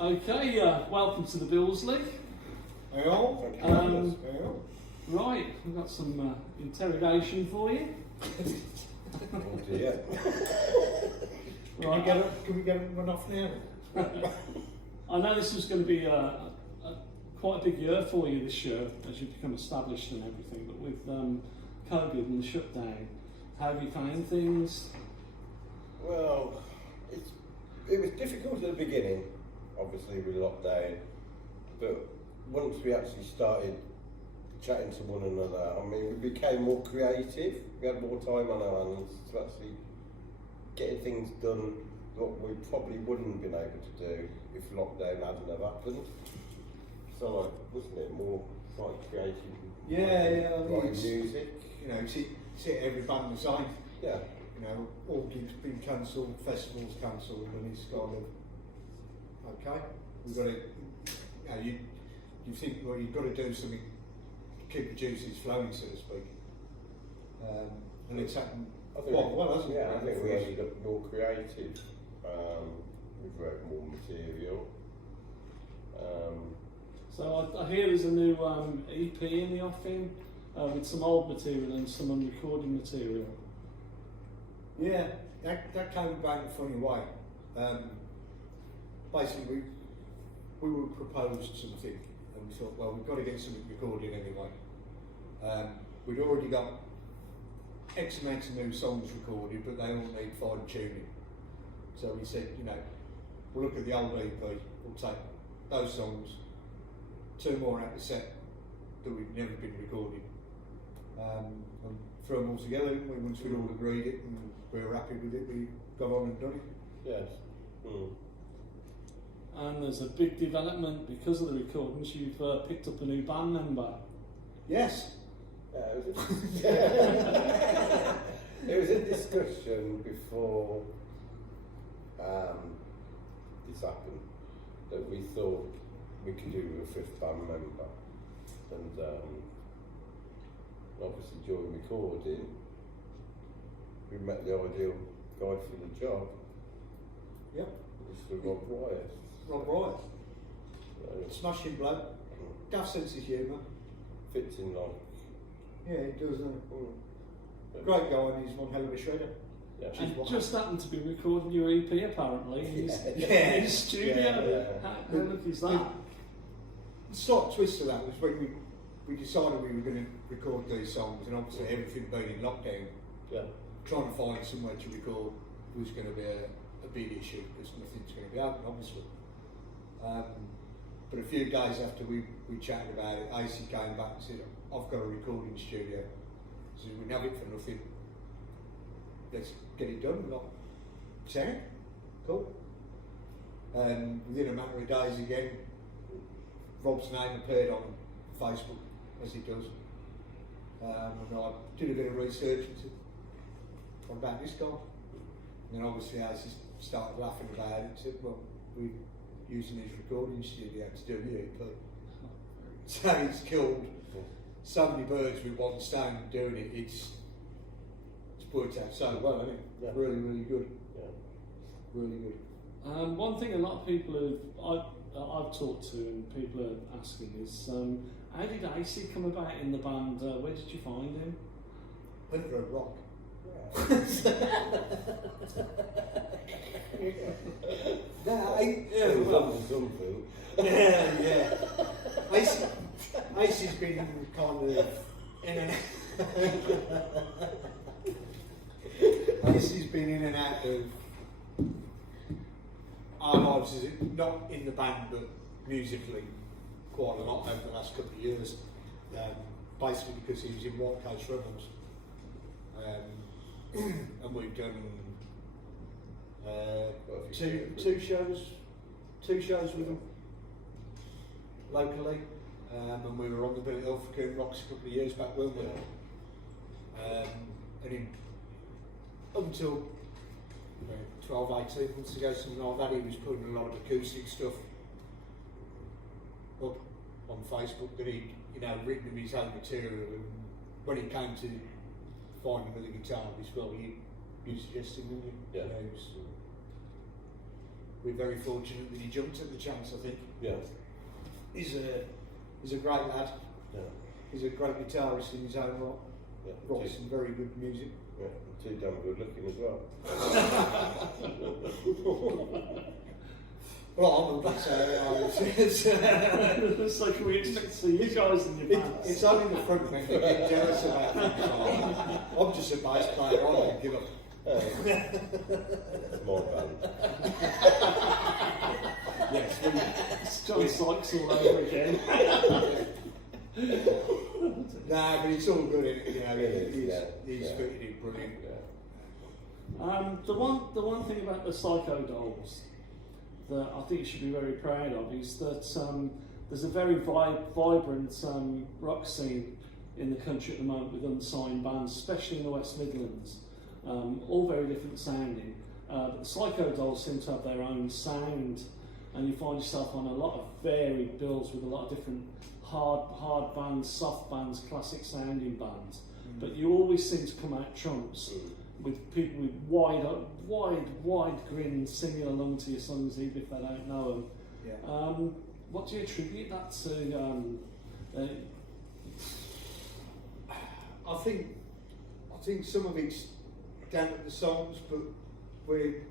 Okay, welcome to the Billesley. Hey all. Right, we've got some interrogation for you. Oh dear. Right, Can we get it run off now? I know this is going to be quite a big year for you this year as you become established and everything, but with COVID and the shutdown, how have you found things? Well, it was difficult at the beginning, obviously with lockdown, but once we actually started chatting to one another, I mean, we became more creative. We had more time on our hands to actually getting things done what we probably wouldn't have been able to do if lockdown hadn't have happened. So, like, wasn't it more like creative? Yeah. Writing music. You know, see every band the same. Yeah. You know, all gigs been cancelled, festivals cancelled, and it's kind of okay. We've got to. You think, well, you've got to do something to keep the juices flowing, so to speak. And it's happened quite well, hasn't it? Yeah, I think we only got more creative. We've wrote more material. So I hear there's a new EP in the offing with some old material and some unrecorded material. Yeah, that came about in a funny way. Basically, we were proposed something, and we thought, well, we've got to get something recorded anyway. We'd already got X amount of new songs recorded, but they all need fine tuning. So we said, you know, we'll look at the old EP, we'll take those songs, 2 more out the set that we've never been recorded, and throw them all together. Once we'd all agreed it and we were happy with it, we got on and done it. Yes. Mm. And there's a big development because of the recordings. You've picked up a new band member. Yes. It was a discussion before this happened that we thought we could do with a 5th band member, and obviously during recording we met the ideal guy for the job. Yep. Mr. Rob Wyatt. Rob Wyatt. Smashing bloke. Daft sense of humour. Fits in like. Yeah, he does. Great guy, and he's one hell of a shredder. Yeah. And just happened to be recording your EP apparently in his studio. How lucky is that? The slight twist to that was when we decided we were going to record these songs, and obviously everything being in lockdown, trying to find somewhere to record was going to be a big issue because nothing's going to be open, obviously. But a few days after we chatted about it, AC came back and said, I've got a recording studio, so we can have it for nothing. Let's get it done. We're like, sound? Cool. And within a matter of days again, Rob's name appeared on Facebook, as he does. And I did a bit of research and said, what about this guy? And then obviously I just started laughing about it and said, well, we're using his recording studio to do the EP. So it's killed so many birds with one stone doing it. It's worked out so well, isn't it? Yeah. Really, really good. Yeah. Really good. One thing a lot of people I've talked to and people are asking is, how did AC come about in the band? Where did you find him? Went for a rock. Yeah. Ace's been kind of in and Ace's been in and out of our lives, not in the band but musically quite a lot over the last couple of years. Basically because he was in White Coast Rebels. And we've done two shows with them locally, and we were on the bill at Ilfracombe Rocks a couple of years back, weren't we? And up until 12, 18 months ago, something like that, he was putting a lot of acoustic stuff up on Facebook that he'd written of his own material, and when it came to finding another guitarist, well, you suggested, didn't you? Yeah. we're very fortunate that he jumped at the chance. I think Yeah. he's a great lad. Yeah. He's a great guitarist in his own right. Yeah. Writes some very good music. Yeah. Too damn good looking as well. Well, I'm not saying So can we expect to see you guys in your bands? it's only the front men that get jealous about things. I'm just a bass player. I don't give up. Small band. Yes, It's John Sykes all over again. nah, but it's all good. You know, he's Yeah. fitted in brilliant. Yeah. The one thing about the Psycho Dollz that I think you should be very proud of is that there's a very vibrant rock scene in the country at the moment with unsigned bands, especially in the West Midlands, all very different sounding. But the Psycho Dollz seem to have their own sound, and you find yourself on a lot of varied bills with a lot of different hard bands, soft bands, classic sounding bands. But you always seem to come out trumps with people with wide grins singing along to your songs even if they don't know them. Yeah. What do you attribute that to? I think some of it's down at the songs, but we're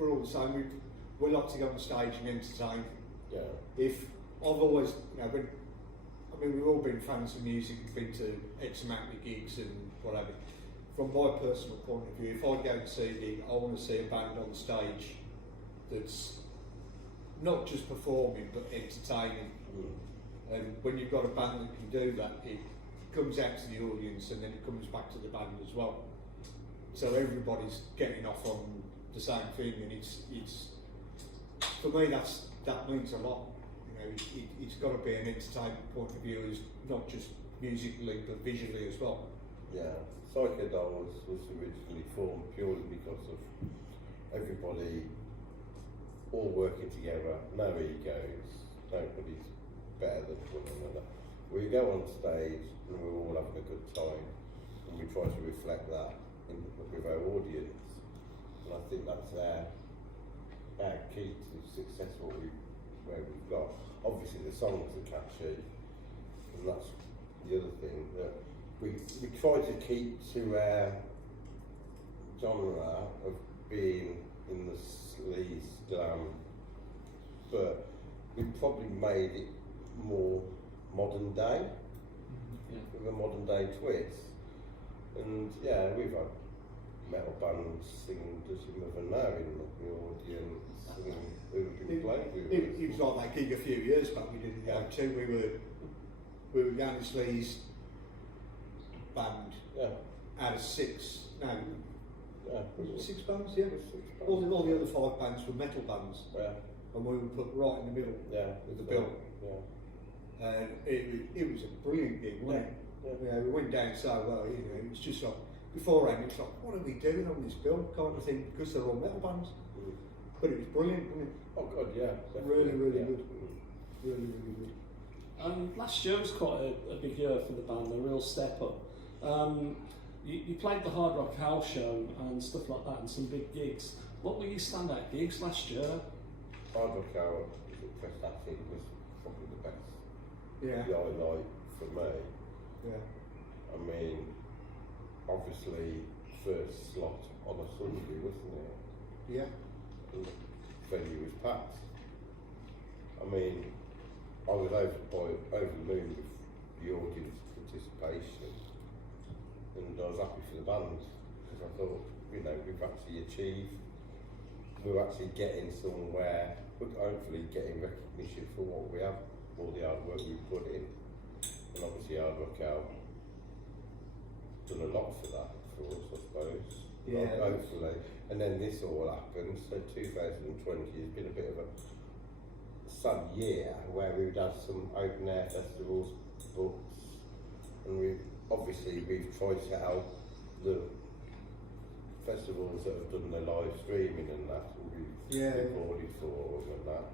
all the same. We like to go on stage and entertain. Yeah. If I've always, we've all been fans of music, we've been to X amount of gigs and whatever. From my personal point of view, if I go and see a gig, I want to see a band on stage that's not just performing but entertaining. And when you've got a band that can do that, it comes out to the audience and then it comes back to the band as well. So everybody's getting off on the same thing, and it's for me that means a lot. It's got to be an entertainment point of view, as not just musically but visually as well. Yeah. Psycho Dollz was originally formed purely because of everybody all working together, no egos, nobody's better than one another. We go on stage and we're all having a good time, and we try to reflect that with our audience. And I think that's our key to success where we've got. Obviously the songs are catchy, and that's the other thing, that we try to keep to our genre of being in the sleaze glam, but we probably made it more modern day, with a modern day twist. And yeah, we've had metal bands singing Does Your Mother Know in the audience, singing who have been playing with us. It was like that gig a few years back we didn't go to. We were going to Sleaze band out of six. No, was it 6 bands? Yeah, 6 bands. All the other 5 bands were metal bands. Yeah. And we were put right in the middle. Yeah. With the bill. Yeah. And it was a brilliant gig, wasn't it? Yeah. We went down so well. It was just like beforehand. It's like, what are we doing on this bill kind of thing, because they're all metal bands. But it was brilliant, wasn't it? Oh God, yeah. Really, really yeah. good. Really, really good. Last year was quite a big year for the band, a real step up. You played the Hard Rock Hell show and stuff like that, and some big gigs. What were your standout gigs last year? Hard Rock Hell was probably the best. Yeah. The highlight for me. Yeah. I mean, obviously, first slot on a Sunday, wasn't it? Yeah. And the venue was packed. I mean, I was over the moon with the audience participation, and I was happy for the band, because I thought, we've actually achieved, we're actually getting somewhere, we're hopefully getting recognition for what we have, all the hard work we've put in. And obviously Hard Rock Out done a lot for that for us, I suppose. Yeah. Hopefully. And then this all happened, so 2020 has been a bit of a sad year where we've had some open air festivals booked, and we've tried to help the festivals that have done their live streaming and that, and we've recorded for them and that.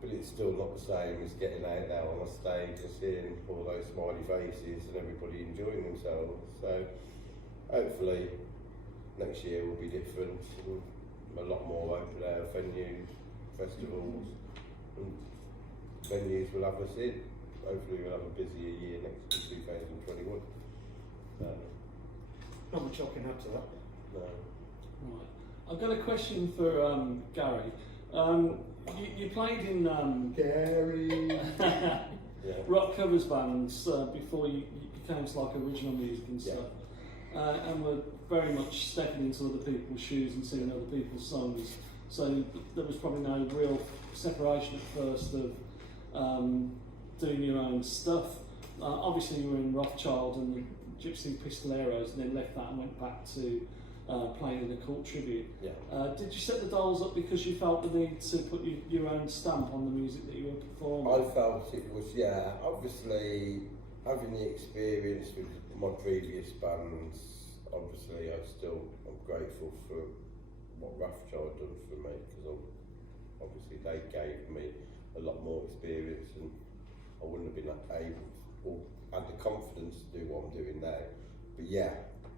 But it's still not the same as getting out there on a stage and seeing all those smiley faces and everybody enjoying themselves. So hopefully next year will be different, and a lot more open air venues. festivals, and venues will have us in. Hopefully we'll have a busier year next year, 2021. Not much I can add to that. No. Right. I've got a question for Gary. You played in Gary. Yeah. rock covers bands before you came to like original music and stuff, and were very much stepping into other people's shoes and singing other people's songs. So there was probably no real separation at first of doing your own stuff. Obviously, you were in Rothschild and the Gypsy Pistoleros, and then left that and went back to playing in a cult tribute. Yeah. Did you set the Dollz up because you felt the need to put your own stamp on the music that you were performing? I felt it was, obviously having the experience with my previous bands, obviously I'm grateful for what Rothschild done for me, because obviously they gave me a lot more experience and I wouldn't have been able or had the confidence to do what I'm doing now. But yeah,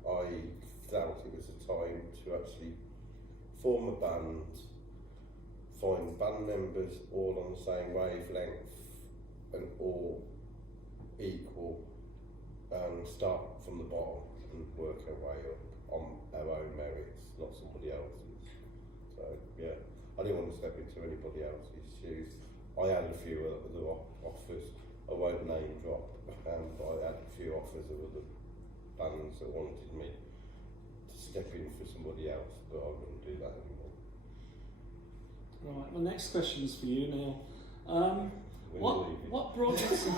I felt it was a time to actually form a band, find band members all on the same wavelength and all equal, and start from the bottom and work our way up on our own merits, not somebody else's. So yeah, I didn't want to step into anybody else's shoes. I had a few other offers, I won't name drop, but I had a few offers of other bands that wanted me to step in for somebody else, but I wouldn't do that anymore. Right, my next question is for you, Neil. What brought you to...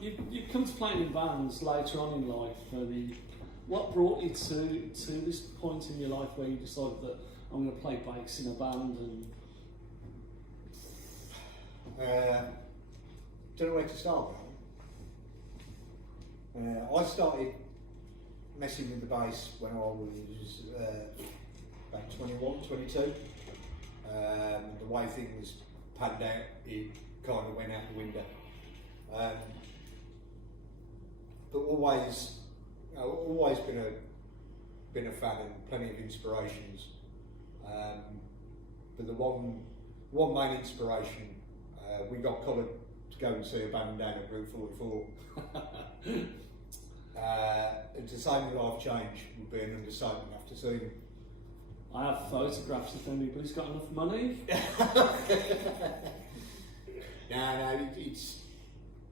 you've come to playing in bands later on in life, and what brought you to this point in your life where you decided that I'm going to play bass in a band? And Don't know where to start. I started messing with the bass when I was about 21, 22. The way things panned out, it kind of went out the window. But always been a fan and plenty of inspirations. But the one main inspiration, we got coloured to go and see a band down at Route 44. And to say my life changed would be an understatement after seeing them. I have photographs if anybody's got enough money. No, it's,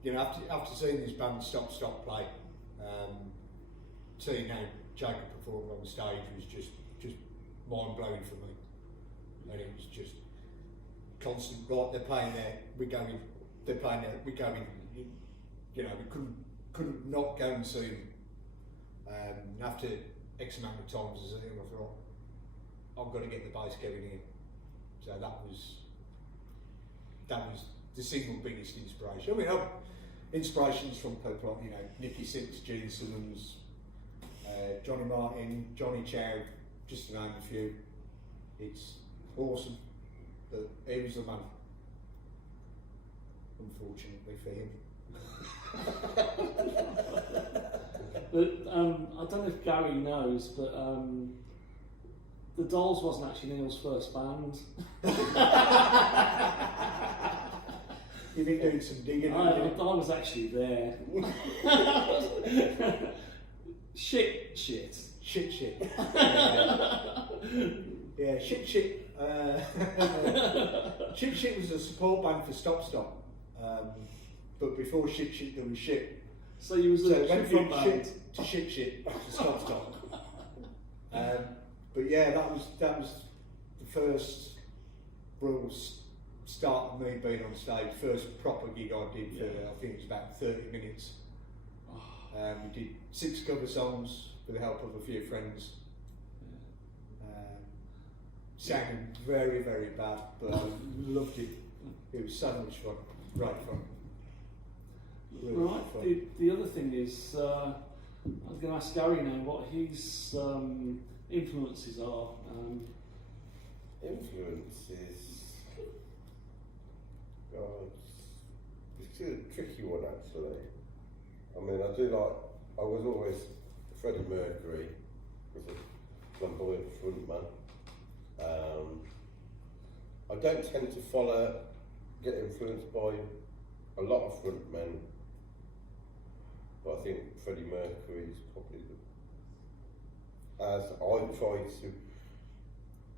you know, after seeing this band stop play, seeing how Jacob performed on stage was just mind blowing for me, and it was just constant. Right, they're playing there, we're going. They're playing there, we're going. You know, we couldn't not go and see them. After X amount of times as I thought, I've got to get the bass going here. So that was the single biggest inspiration. I mean, inspirations from people like, you know, Nicky Six, Gene Simmons, Johnny Martin, Johnny Chow, just to name a few. It's awesome that he was the man, unfortunately for him. But I don't know if Gary knows, but the Dollz wasn't actually Neil's first band. You've been doing some digging. I was actually there. Shit. Yeah, Shit. Shit was a support band for Stop. But before Shit there was Shit. So you was So it went from band Shit to Shit to Stop. But yeah, that was the first real start of me being on stage. First proper gig I did for, I think it was about 30 minutes. We did 6 cover songs with the help of a few friends. Sounded very, very bad, but I loved it. It was so much fun, great fun. Really right. fun. The other thing is, I'm going to ask Gary now what his influences are. Influences. God, it's a tricky one actually. I mean, I was always Freddie Mercury was flamboyant frontman. I don't tend to get influenced by a lot of frontmen, but I think Freddie Mercury is probably as I try to.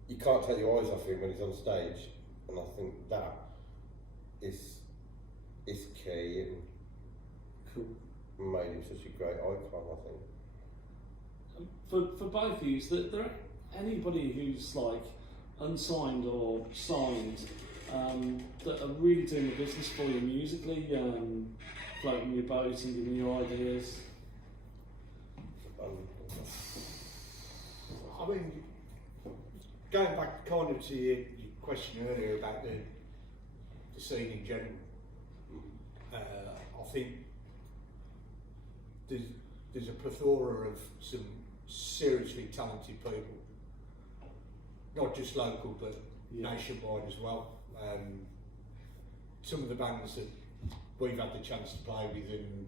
You can't take your eyes off him when he's on stage, and I think that is key and made him such a great icon. I think. For both of you, is there anybody who's like unsigned or signed that are really doing the business for you musically, floating your boat and giving you ideas? I mean, going back kind of to your question earlier about the scene in general, I think there's a plethora of some seriously talented people, not just local but nationwide as well. Some of the bands that we've had the chance to play with, and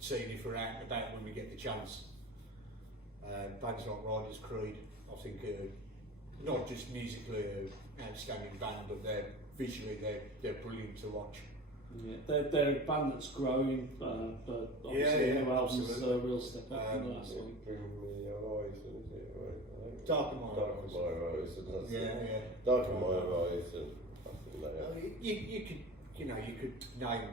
seeing if we're out and about when we get the chance. Bands like Riders Creed, I think, are not just musically an outstanding band, but visually they're brilliant to watch. Yeah, they're a band that's growing, but obviously new albums a real step up from last week. Bring me your eyes, isn't it? Right? Dark in My Eyes. Dark in My Eyes, and I think you could name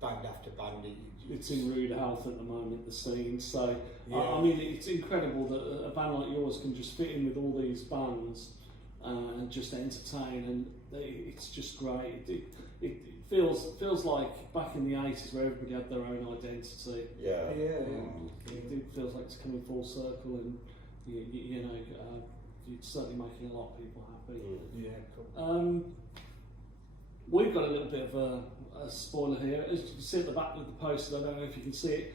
band after band. It's in rude health at the moment, the scene. So I mean, it's incredible that a band like yours can just fit in with all these bands and just entertain, and it's just great. It feels like back in the 80s where everybody had their own identity. It feels like it's coming full circle, and you're certainly making a lot of people happy. Yeah, cool. We've got a little bit of a spoiler here. As you can see at the back of the poster, I don't know if you can see it.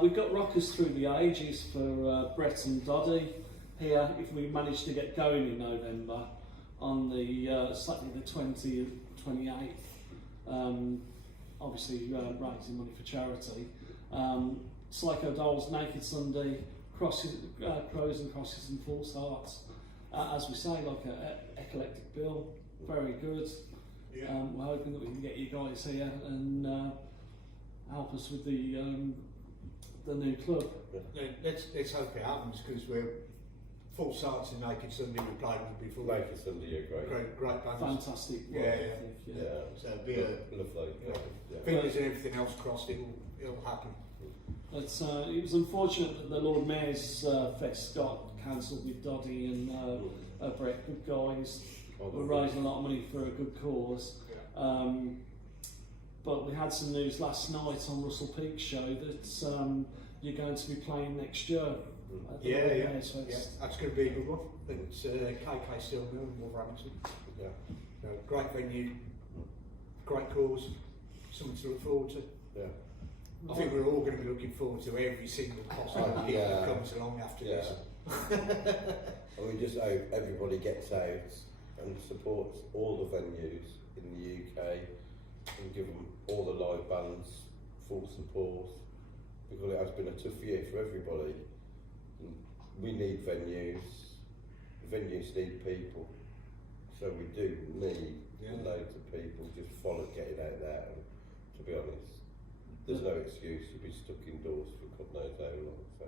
We've got Rockers Through the Ages for Brett and Doddy here, if we manage to get going in November on the Saturday the 20th, 28th. Obviously raising money for charity. Psycho Dollz, Naked Sunday, Crows and Crosses and False Hearts. As we say, like an eclectic bill, very good. We're hoping that we can get you guys here and help us with the new club. Let's hope it happens, because we're False Hearts and Naked Sunday we played with before. Naked Sunday, great bands. Fantastic. So it'll be lovely. Fingers and everything else crossed, it'll happen. It was unfortunate that the Lord Mayor's Fest got cancelled with Doddy and Brett, good guys. We're raising a lot of money for a good cause. But we had some news last night on Russell Peake's show that you're going to be playing next year. That's going to be a good one. It's KK Steel Mill in Wolverhampton. Great venue, great cause, something to look forward to. I think we're all going to be looking forward to every single possible gig that comes along after this. And we just hope everybody gets out and supports all the venues in the UK and give them all the live bands full support, because it has been a tough year for everybody. We need venues need people, so we do need loads of people just getting out there. And to be honest, there's no excuse to be stuck indoors for God knows how long. So.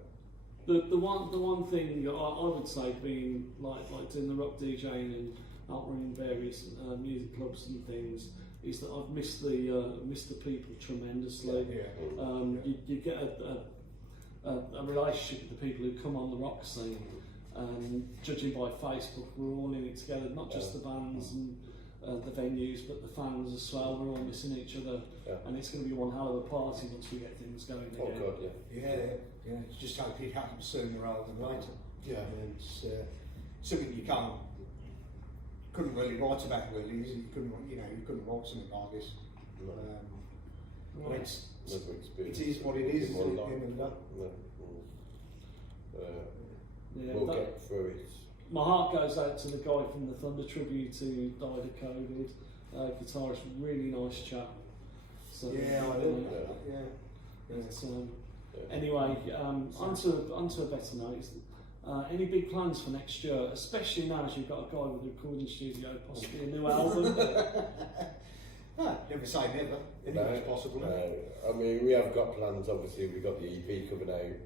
The one thing I would say, being like doing the rock DJing and out running various music clubs and things, is that I've missed the people tremendously. You get a relationship with the people who come on the rock scene, and judging by Facebook, we're all in it together, not just the bands and the venues, but the fans as well. We're all missing each other, and it's going to be one hell of a party once we get things going again. Oh God, It's just hope it happens sooner rather than later. And it's something you couldn't really write about, really, is it? You couldn't write something like this. It is what it is, isn't it? We'll get through it. My heart goes out to the guy from the Thunder Tribute who died of COVID. Guitarist, really nice chap. So, Anyway, onto a better note. Any big plans for next year, especially now as you've got a guy with a recording studio, possibly a new album? No, never say never. Anything's possible. No. I mean, we have got plans. Obviously, we've got the EP coming out,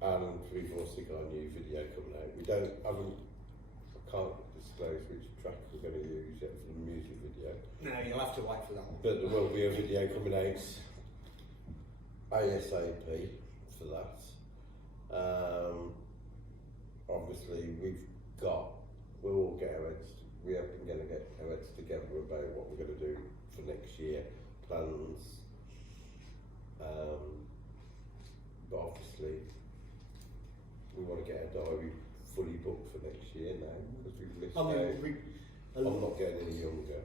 and we've also got a new video coming out. I can't disclose which track we're going to use yet for the music video. No, you'll have to wait for that one. But there will be a video coming out ASAP for that. Obviously, we'll all get our heads. We have been going to get our heads together about what we're going to do for next year, plans. But obviously, we want to get our diary fully booked for next year now because we've missed out. I'm not getting any younger.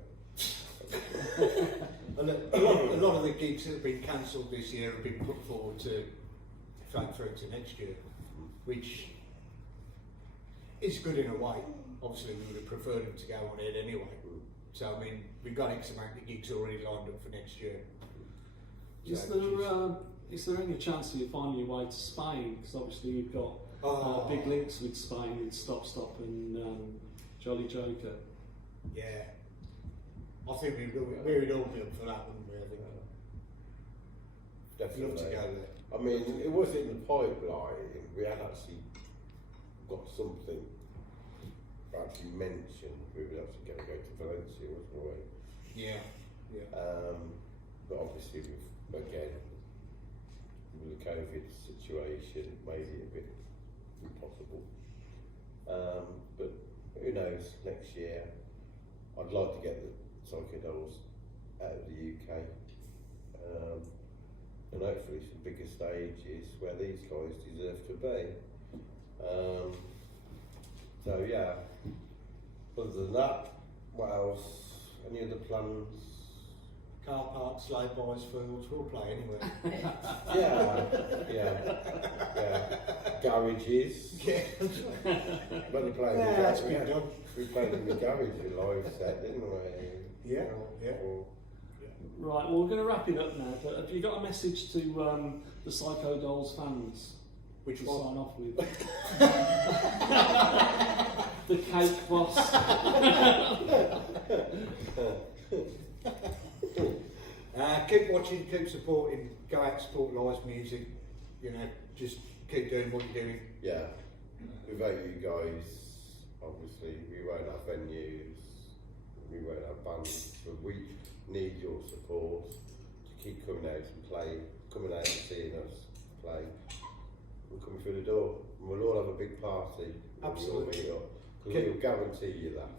a lot of the gigs that have been cancelled this year have been put forward to through to next year, which is good in a way. Obviously, we would have preferred them to go on ahead anyway. So, I mean, we've got X amount of gigs already lined up for next year. Is there any chance that you find your way to Spain? Because obviously you've got big links with Spain, with Stop Stop and Jolly Joker. Yeah. I think we'd all be up for that, wouldn't we? I think. Definitely. Love to go there. I mean, it was in the pipeline. We had actually got something actually mentioned. We were actually going to go to Valencia, wasn't we? Yeah. But obviously, with the COVID situation, made it a bit impossible. But who knows? Next year, I'd like to get the Dollz out of the UK. And hopefully some bigger stages where these guys deserve to be. So yeah, other than that, what else? Any other plans? Car parks, lay-bys, fields, we'll play anywhere. yeah. Garages. Yeah. When we played Yeah, in the that's garage, been done. we played in the garage in live set, didn't we? Yeah. Right, well, we're going to wrap it up now, but have you got a message to the Psycho Dollz fans? Which to one? sign off with? The cake boss. Keep watching, keep supporting, go out and support live music, just keep doing what you're doing. Yeah. Without you guys, obviously, we won't have venues, we won't have bands, but we need your support to keep coming out and playing, coming out and seeing us play. We're coming through the door, and we'll all have a big party. Absolutely. Because we'll guarantee you that.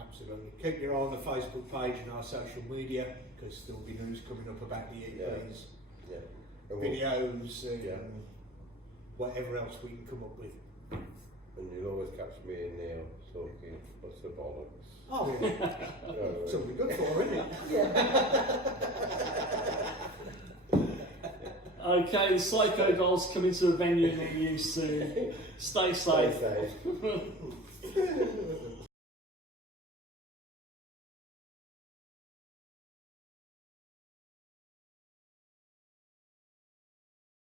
Absolutely. Keep your eye on the Facebook page and our social media, because there'll be news coming up about the EPs, videos, and whatever else we can come up with. And you'll always catch me and Neil talking, what's the bollocks? Oh, yeah. Something good for, isn't it? Okay, the Psycho Dollz coming to a venue near you soon. Stay safe. Stay safe.